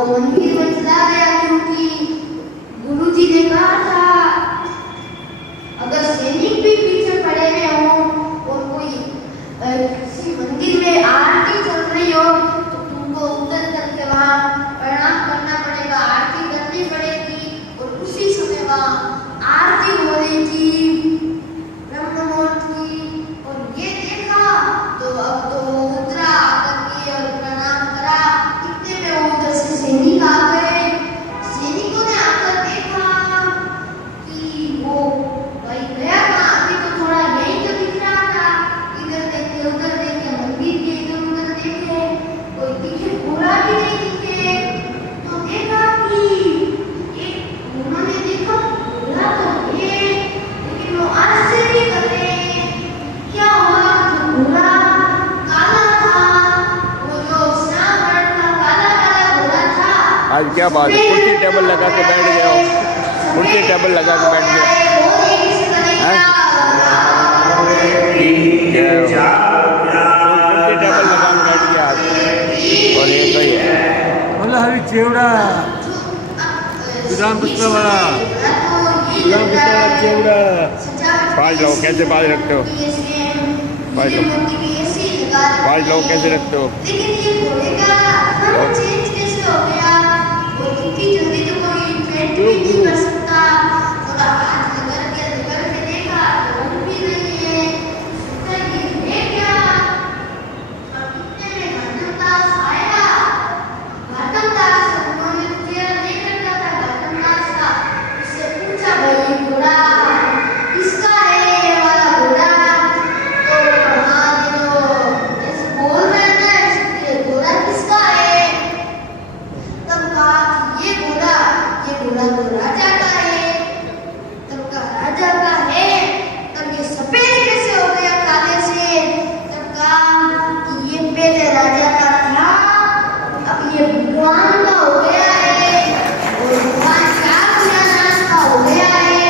वो मंदिर में चला गया, क्योंकि गुरुजी ने कहा था अगर सैनिक भी पीछे पड़े हुए हों और कोई किसी मंदिर में आरती चल रही हो तो तुमको उतर करके वहाँ प्रणाम करना पड़ेगा, आरती करनी पड़ेगी। और उसी समय वहाँ आरती हो रही थी ब्रह्म मुहूर्त की, और ये देखा तो अब तो उतरा करके और प्रणाम करा। इतने में वो उधर से सैनिक आ गए। सैनिकों ने आकर देखा कि वो भाई गया कहाँ, अभी तो थोड़ा यहीं तो दिख रहा था, इधर देखे उधर देखे, मंदिर के इधर उधर देखे, कोई दिखे पूरा भी नहीं दिखे। तो देखा कि उन्होंने देखा पूरा तो है, लेकिन वो आश्चर्य कर रहे हैं क्या हुआ। जो पूरा काला था, वो जो श्याम वर्ण का काला काला घोड़ा था। आज क्या बात है, कुर्सी टेबल लगा के बैठ गया हो, कुर्सी टेबल लगा के बैठ गया। कुर्सी टेबल लगा के बैठ गया आज, और ये तो ही है बोला हरी चेवड़ा गुदाम गुस्सा वाला चेवड़ा। पाँच लोग कैसे बाज रखते हो, पाँच लोग कैसे रखते हो। लेकिन ये घोड़े का रंग चेंज कैसे हो गया, वो इतनी जल्दी तो कोई ट्रेंड भी नहीं कर सकता। थोड़ा हाथ लेकर के देखा तो रंग भी नहीं है, सोचा कि ये क्या। और इतने में घाटमदास आया। घाटमदास उन्होंने चेहरा देख रखा था घाटमदास का, उससे पूछा भाई घोड़ा किसका है, ये वाला घोड़ा। तो हाँ ये तो ऐसे बोल रहे हैं ना, ये घोड़ा किसका है। तब कहा कि ये घोड़ा तो राजा का है। तब कहा राजा का है, तब ये सफेद कैसे हो गया काले से। तब कहा कि ये पहले राजा का था, अब ये भगवान का हो गया है, और भगवान नाम का हो गया है।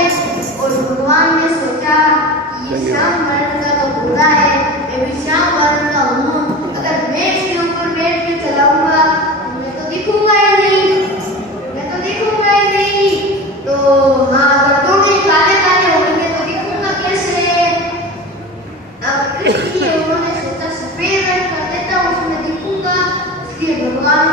और भगवान ने सोचा कि ये श्याम वर्ण का तो घोड़ा है, मैं भी श्याम वर्ण का हूँ, अगर मैं इसके ऊपर बैठ के चलाऊंगा तो मैं तो दिखूंगा ही नहीं, मैं तो दिखूंगा ही नहीं। तो हाँ अगर दोनों काले काले होंगे तो दिखूंगा कैसे। अब इसलिए उन्होंने सोचा सफेद रंग कर देता, उसमें दिखूंगा। इसलिए भगवान